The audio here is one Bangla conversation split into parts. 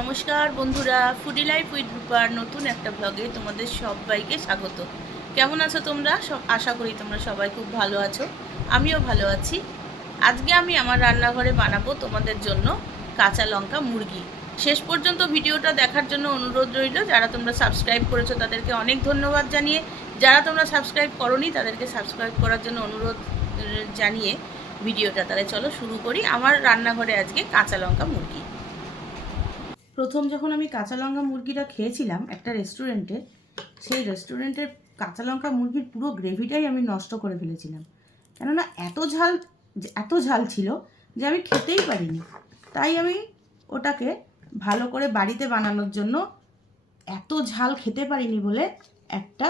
নমস্কার বন্ধুরা, ফুডি লাইফ উইথ রূপার নতুন একটা ব্লগে তোমাদের সবাইকে স্বাগত। কেমন আছো তোমরা? আশা করি তোমরা সবাই খুব ভালো আছো, আমিও ভালো আছি। আজকে আমি আমার রান্নাঘরে বানাবো তোমাদের জন্য কাঁচা লঙ্কা মুরগি। শেষ পর্যন্ত ভিডিওটা দেখার জন্য অনুরোধ রইল। যারা তোমরা সাবস্ক্রাইব করেছো তাদেরকে অনেক ধন্যবাদ জানিয়ে, যারা তোমরা সাবস্ক্রাইব করোনি তাদেরকে সাবস্ক্রাইব করার জন্য অনুরোধ জানিয়ে ভিডিওটা তাহলে চলো শুরু করি। আমার রান্নাঘরে আজকে কাঁচা লঙ্কা মুরগি। প্রথম যখন আমি কাঁচা লঙ্কা মুরগিটা খেয়েছিলাম একটা রেস্টুরেন্টে, সেই রেস্টুরেন্টের কাঁচা লঙ্কা মুরগির পুরো গ্রেভিটাই আমি নষ্ট করে ফেলেছিলাম। কেননা এত ঝাল ছিল যে আমি খেতেই পারিনি। তাই আমি ওটাকে ভালো করে বাড়িতে বানানোর জন্য এত ঝাল খেতে পারিনি বলে একটা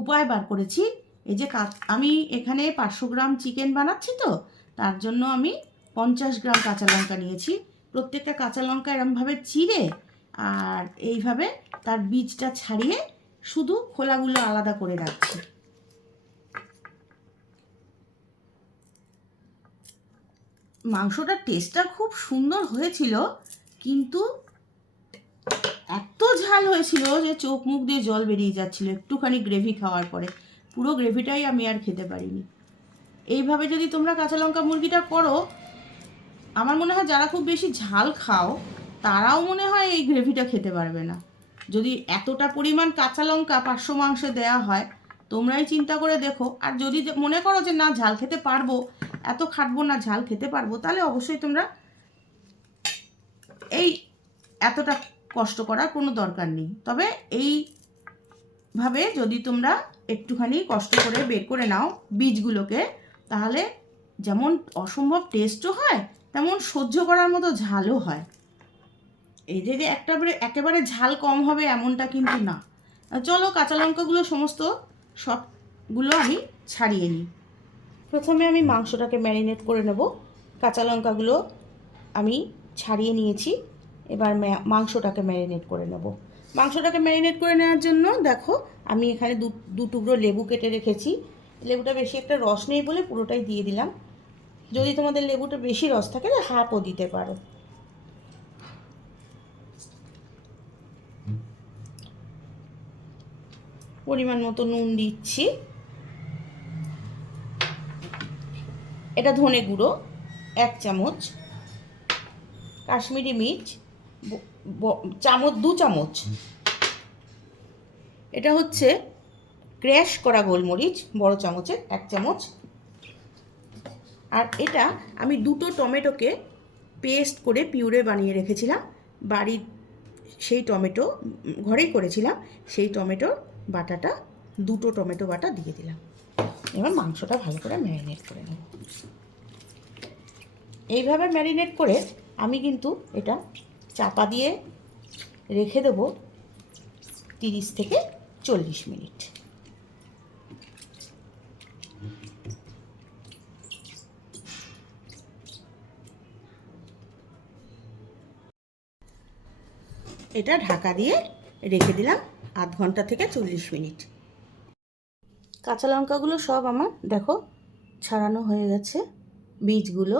উপায় বার করেছি। এই যে আমি এখানে 500 গ্রাম চিকেন বানাচ্ছি, তো তার জন্য আমি 50 গ্রাম কাঁচা লঙ্কা নিয়েছি। প্রত্যেকটা কাঁচা লঙ্কা এরমভাবে চিড়ে আর এইভাবে তার বীজটা ছাড়িয়ে শুধু খোলাগুলো আলাদা করে রাখছি। মাংসটার টেস্টটা খুব সুন্দর হয়েছিল, কিন্তু এত ঝাল হয়েছিল যে চোখ মুখ দিয়ে জল বেরিয়ে যাচ্ছিল একটুখানি গ্রেভি খাওয়ার পরে। পুরো গ্রেভিটাই আমি আর খেতে পারিনি। এইভাবে যদি তোমরা কাঁচা লঙ্কা মুরগিটা করো, আমার মনে হয় যারা খুব বেশি ঝাল খাও তারাও মনে হয় এই গ্রেভিটা খেতে পারবে না। যদি এতটা পরিমাণ কাঁচা লঙ্কা 500 মাংসে দেওয়া হয়, তোমরাই চিন্তা করে দেখো। আর যদি মনে করো যে না, ঝাল খেতে পারবো, এত খাটবো না, ঝাল খেতে পারবো, তাহলে অবশ্যই তোমরা এই এতটা কষ্ট করার কোনো দরকার নেই। তবে এইভাবে যদি তোমরা একটুখানি কষ্ট করে বের করে নাও বীজগুলোকে, তাহলে যেমন অসম্ভব টেস্টও হয়, তেমন সহ্য করার মতো ঝালও হয়। এই যে একেবারে ঝাল কম হবে এমনটা কিন্তু না। চলো কাঁচা লঙ্কাগুলো সবগুলো আমি ছাড়িয়ে নিই। প্রথমে আমি মাংসটাকে ম্যারিনেট করে নেব। কাঁচা লঙ্কাগুলো আমি ছাড়িয়ে নিয়েছি, এবার মাংসটাকে ম্যারিনেট করে নেব। মাংসটাকে ম্যারিনেট করে নেওয়ার জন্য দেখো আমি এখানে দু টুকরো লেবু কেটে রেখেছি। লেবুটা বেশি একটা রস নেই বলে পুরোটাই দিয়ে দিলাম। যদি তোমাদের লেবুটা বেশি রস থাকে তাহলে হাফও দিতে পারো। পরিমাণ মতো নুন দিচ্ছি। এটা ধনে গুঁড়ো 1 চামচ, কাশ্মীরি মির্চ 2 চামচ, এটা হচ্ছে ক্র্যাশ করা গোলমরিচ বড় চামচের 1 চামচ। আর এটা আমি 2টো টমেটোকে পেস্ট করে পিউরে বানিয়ে রেখেছিলাম বাড়ির, সেই টমেটো ঘরেই করেছিলাম। সেই টমেটোর বাটাটা 2টো টমেটো বাটা দিয়ে দিলাম। এবার মাংসটা ভালো করে ম্যারিনেট করে নেব। এইভাবে ম্যারিনেট করে আমি কিন্তু এটা চাপা দিয়ে রেখে দেবো 30 থেকে 40 মিনিট। এটা ঢাকা দিয়ে রেখে দিলাম আধ ঘন্টা থেকে 40 মিনিট। কাঁচা লঙ্কাগুলো সব আমার দেখো ছাড়ানো হয়ে গেছে বীজগুলো।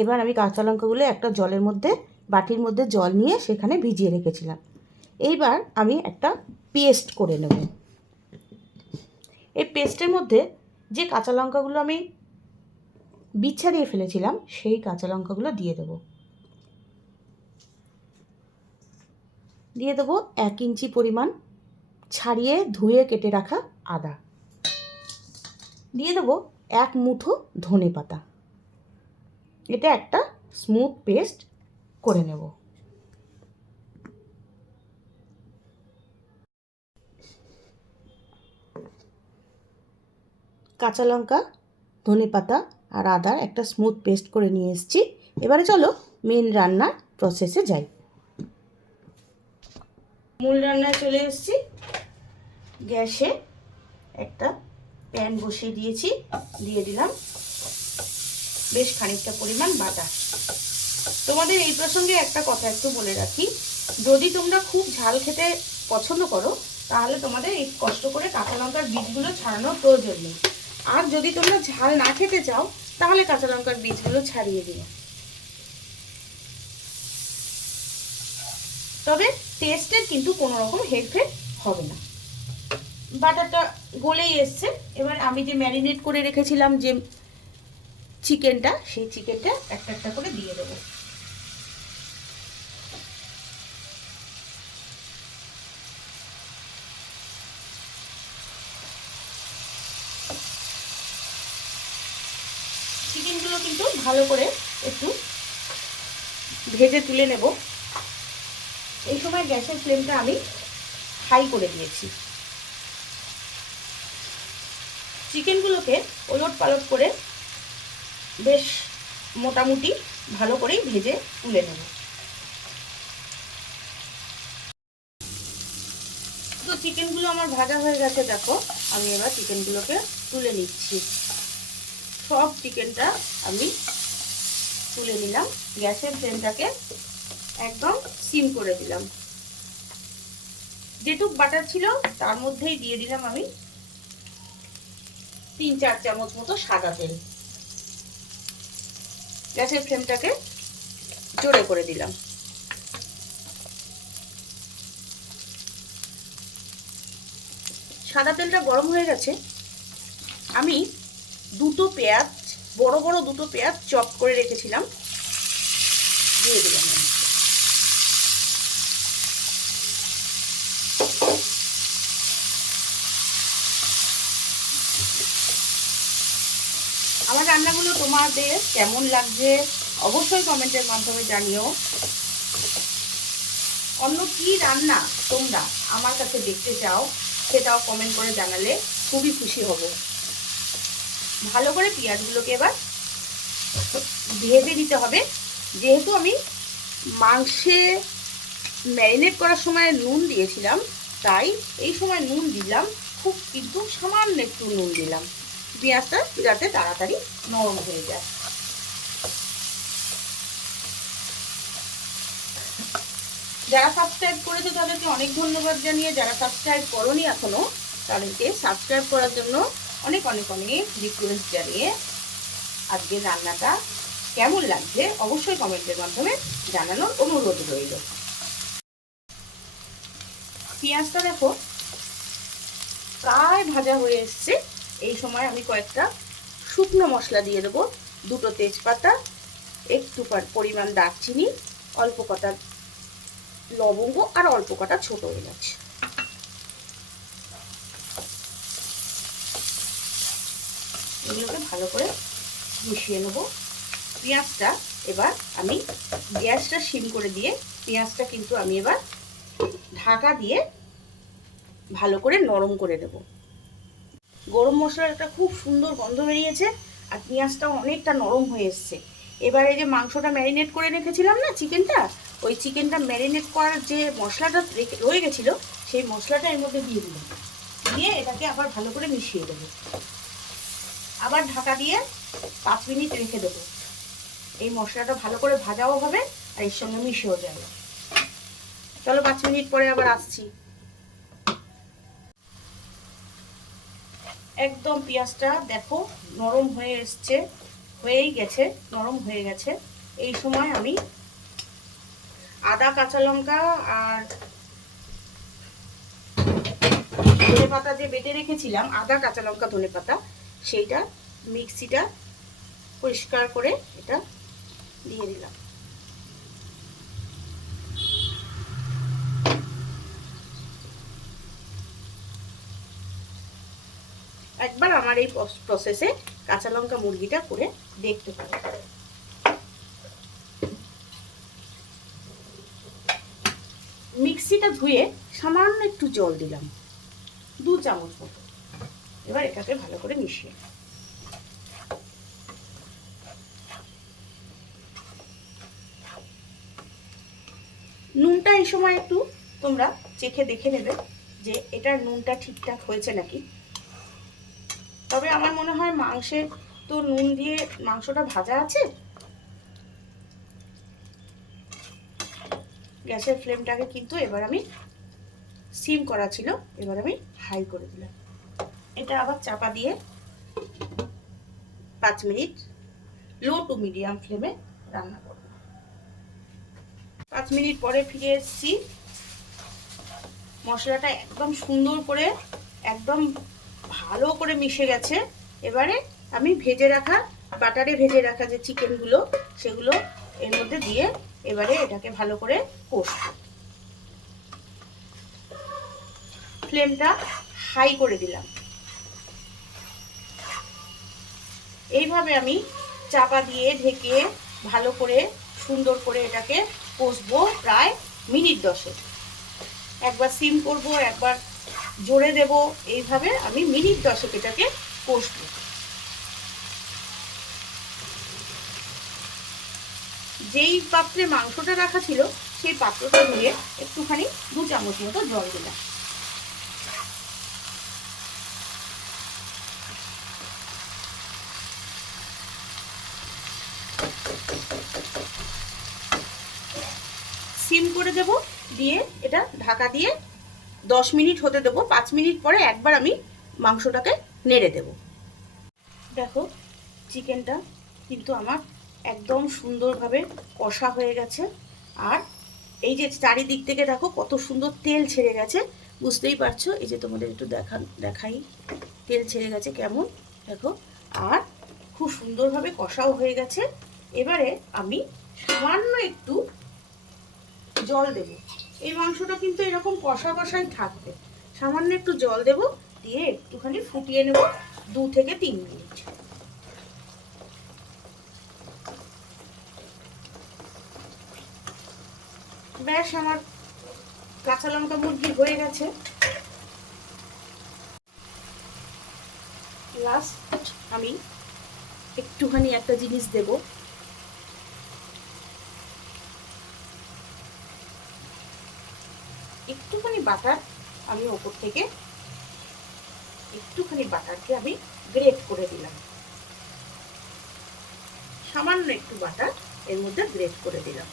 এবার আমি কাঁচা লঙ্কাগুলো একটা জলের মধ্যে, বাটির মধ্যে জল নিয়ে সেখানে ভিজিয়ে রেখেছিলাম। এইবার আমি একটা পেস্ট করে নেব। এই পেস্টের মধ্যে যে কাঁচা লঙ্কাগুলো আমি বীজ ছাড়িয়ে ফেলেছিলাম সেই কাঁচা লঙ্কাগুলো দিয়ে দেবো। 1 ইঞ্চি পরিমাণ ছাড়িয়ে ধুয়ে কেটে রাখা আদা। দিয়ে দেবো 1 মুঠো ধনে পাতা। এটা একটা স্মুথ পেস্ট করে নেব। কাঁচা লঙ্কা, ধনে পাতা আর আদার একটা স্মুথ পেস্ট করে নিয়ে এসেছি। এবারে চলো মেন রান্নার প্রসেসে যাই। মূল রান্নায় চলে এসেছি। গ্যাসে একটা প্যান বসিয়ে দিয়েছি, দিয়ে দিলাম বেশ খানিকটা পরিমাণ বাটার। তোমাদের এই প্রসঙ্গে একটা কথা একটু বলে রাখি, যদি তোমরা খুব ঝাল খেতে পছন্দ করো তাহলে তোমাদের এই কষ্ট করে কাঁচা লঙ্কার বীজগুলো ছাড়ানোর প্রয়োজন নেই। আর যদি তোমরা ঝাল না খেতে চাও তাহলে কাঁচা লঙ্কার বীজগুলো ছাড়িয়ে দিও। তবে টেস্টের কিন্তু কোনো রকম হেরফের হবে না। বাটারটা গলেই এসছে। এবার আমি যে ম্যারিনেট করে রেখেছিলাম যে চিকেনটা, সেই চিকেনটা একটা একটা করে দিয়ে দেবো। চিকেনগুলো কিন্তু ভালো করে একটু ভেজে তুলে নেব। এই সময় গ্যাসের ফ্লেমটা আমি হাই করে দিয়েছি। চিকেনগুলোকে ওলট পালট করে বেশ মোটামুটি ভালো করেই ভেজে তুলে নেব। তো চিকেনগুলো আমার ভাজা হয়ে গেছে, দেখো। আমি এবার চিকেনগুলোকে তুলে নিচ্ছি। সব চিকেনটা আমি তুলে নিলাম। গ্যাসের ফ্লেমটাকে একদম সিম করে দিলাম। যেটুক বাটার ছিল তার মধ্যেই দিয়ে দিলাম আমি 3-4 চামচ মতো সাদা তেল। গ্যাসের ফ্লেমটাকে জোরে করে দিলাম। সাদা তেলটা গরম হয়ে গেছে। আমি দুটো পেঁয়াজ, বড় বড় দুটো পেঁয়াজ চপ করে রেখেছিলাম, দিয়ে দিলাম। আমার রান্নাগুলো তোমাদের কেমন লাগছে অবশ্যই কমেন্টের মাধ্যমে জানিও। অন্য কি রান্না তোমরা আমার কাছে দেখতে চাও সেটাও কমেন্ট করে জানালে খুবই খুশি হব। ভালো করে পেঁয়াজগুলোকে এবার ভেজে দিতে হবে। যেহেতু আমি মাংসে ম্যারিনেট করার সময় নুন দিয়েছিলাম, তাই এই সময় নুন দিলাম, খুব কিন্তু সামান্য একটু নুন দিলাম, পেঁয়াজটা যাতে তাড়াতাড়ি নরম হয়ে যায়। যারা সাবস্ক্রাইব করেছে তাদেরকে অনেক ধন্যবাদ জানিয়ে, যারা সাবস্ক্রাইব করোনি এখনো তাদেরকে সাবস্ক্রাইব করার জন্য অনেক অনেক অনেক রিকোয়েস্ট জানিয়ে আজকের রান্নাটা কেমন লাগছে অবশ্যই কমেন্টের মাধ্যমে জানানোর অনুরোধ রইল। পেঁয়াজটা দেখো প্রায় ভাজা হয়ে এসছে। এই সময় আমি কয়েকটা শুকনো মশলা দিয়ে দেবো। দুটো তেজপাতা, একটু পরিমাণ দারচিনি, অল্প কটা লবঙ্গ আর অল্প কটা ছোট এলাচ। এগুলোকে ভালো করে মিশিয়ে নেব। পেঁয়াজটা এবার আমি গ্যাসটা সিম করে দিয়ে পেঁয়াজটা কিন্তু আমি এবার ঢাকা দিয়ে ভালো করে নরম করে দেব। গরম মশলার একটা খুব সুন্দর গন্ধ বেরিয়েছে আর পেঁয়াজটাও অনেকটা নরম হয়ে এসছে। এবারে যে মাংসটা ম্যারিনেট করে রেখেছিলাম না চিকেনটা, ওই চিকেনটা ম্যারিনেট করার যে মশলাটা রয়ে গেছিলো সেই মশলাটা এর মধ্যে দিয়ে দিলাম। দিয়ে এটাকে আবার ভালো করে মিশিয়ে দেবো। আবার ঢাকা দিয়ে 5 মিনিট রেখে দেবো। এই মশলাটা ভালো করে ভাজাও হবে আর এর সঙ্গে মিশেও যাবে। চলো 5 মিনিট পরে আবার আসছি। একদম পেঁয়াজটা দেখো নরম হয়ে এসছে, হয়েই গেছে, নরম হয়ে গেছে। এই সময় আমি আদা, কাঁচা লঙ্কা আর ধনে পাতা যে বেটে রেখেছিলাম, আদা, কাঁচা লঙ্কা, ধনে পাতা, সেইটা মিক্সিটা পরিষ্কার করে এটা দিয়ে দিলাম। একবার আমার এই প্রসেসে কাঁচা লঙ্কা মুরগিটা করে দেখতে পারো। মিক্সিটা ধুয়ে সামান্য একটু জল দিলাম, 2 চামচ মতো। এবার এটাকে ভালো করে মিশিয়ে নুনটা এই সময় একটু তোমরা চেখে দেখে নেবে যে এটার নুনটা ঠিকঠাক হয়েছে নাকি। তবে আমার মনে হয় মাংসে তো নুন দিয়ে মাংসটা ভাজা আছে। গ্যাসের ফ্লেমটাকে কিন্তু এবার আমি সিম করা ছিল, এবার আমি হাই করে দিলাম। এটা আবার চাপা দিয়ে 5 মিনিট লো টু মিডিয়াম ফ্লেমে রান্না করব। 5 মিনিট পরে ফিরে এসেছি। মশলাটা একদম সুন্দর করে একদম ভালো করে মিশে গেছে। এবারে আমি বাটারে ভেজে রাখা যে চিকেনগুলো সেগুলো এর মধ্যে দিয়ে এবারে এটাকে ভালো করে কষবো। ফ্লেমটা হাই করে দিলাম। এইভাবে আমি চাপা দিয়ে ঢেকে ভালো করে সুন্দর করে এটাকে কষবো প্রায় মিনিট 10। একবার সিম করব, একবার জোরে দেব, এইভাবে আমি মিনিট 10 এটাকে কষবো। যেই পাত্রে মাংসটা রাখা ছিল সেই পাত্রটা ধুয়ে একটুখানি 2 চামচ মতো জল দিলাম। সিম করে দেব, দিয়ে এটা ঢাকা দিয়ে 10 মিনিট হতে দেবো। 5 মিনিট পরে একবার আমি মাংসটাকে নেড়ে দেব। দেখো চিকেনটা কিন্তু আমার একদম সুন্দরভাবে কষা হয়ে গেছে। আর এই যে চারিদিক থেকে দেখো কত সুন্দর তেল ছেড়ে গেছে, বুঝতেই পারছো। এই যে তোমাদের একটু দেখাই, তেল ছেড়ে গেছে কেমন, দেখো। আর খুব সুন্দরভাবে কষাও হয়ে গেছে। এবারে আমি সামান্য একটু জল দেব। এই মাংসটা কিন্তু এরকম কষা কষাই থাকবে। সামান্য একটু জল দেব, দিয়ে একটুখানি ফুটিয়ে নেব 2 থেকে 3 মিনিট। ব্যাস আমার কাঁচা লঙ্কা মুরগি হয়ে গেছে। লাস্ট আমি একটুখানি একটা জিনিস দেব, একটুখানি বাটার। আমি ওপর থেকে একটুখানি বাটারকে আমি গ্রেট করে দিলাম। সামান্য একটু বাটার এর মধ্যে গ্রেট করে দিলাম।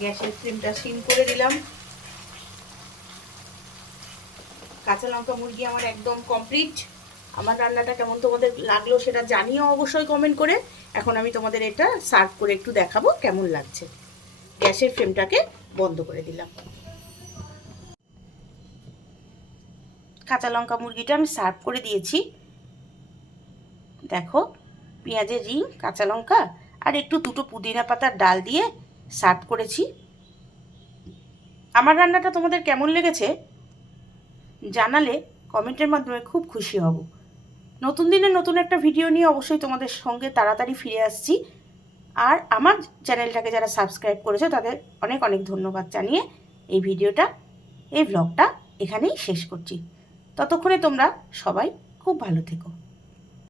গ্যাসের ফ্লেমটা সিম করে দিলাম। কাঁচা লঙ্কা মুরগি আমার একদম কমপ্লিট। আমার রান্নাটা কেমন তোমাদের লাগলো সেটা জানিও অবশ্যই কমেন্ট করে। এখন আমি তোমাদের এটা সার্ভ করে একটু দেখাবো কেমন লাগছে। গ্যাসের ফ্লেমটাকে বন্ধ করে দিলাম। কাঁচা লঙ্কা মুরগিটা আমি সার্ভ করে দিয়েছি। দেখো পেঁয়াজের রিং, কাঁচা লঙ্কা আর একটু 2টো পুদিনা পাতার ডাল দিয়ে সার্ভ করেছি। আমার রান্নাটা তোমাদের কেমন লেগেছে জানালে কমেন্টের মাধ্যমে খুব খুশি হব। নতুন দিনে নতুন একটা ভিডিও নিয়ে অবশ্যই তোমাদের সঙ্গে তাড়াতাড়ি ফিরে আসছি। আর আমার চ্যানেলটাকে যারা সাবস্ক্রাইব করেছে তাদের অনেক অনেক ধন্যবাদ জানিয়ে এই ভ্লগটা এখানেই শেষ করছি। ততক্ষণে তোমরা সবাই খুব ভালো থেকো।